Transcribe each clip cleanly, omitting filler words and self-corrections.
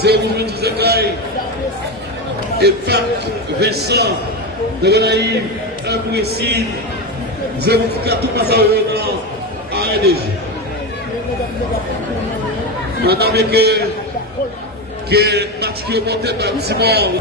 C'est vous, M. Zakaï, et Pac Vincent, de Renaïm, un précis, je vous dis tout passe à RDG. Madame, que Natchi est monté dans Simon.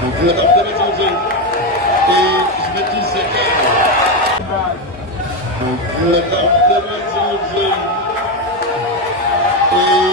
Donc, vous êtes en train de changer. Et je me dis, c'est clair. Donc, vous êtes en train de changer. Et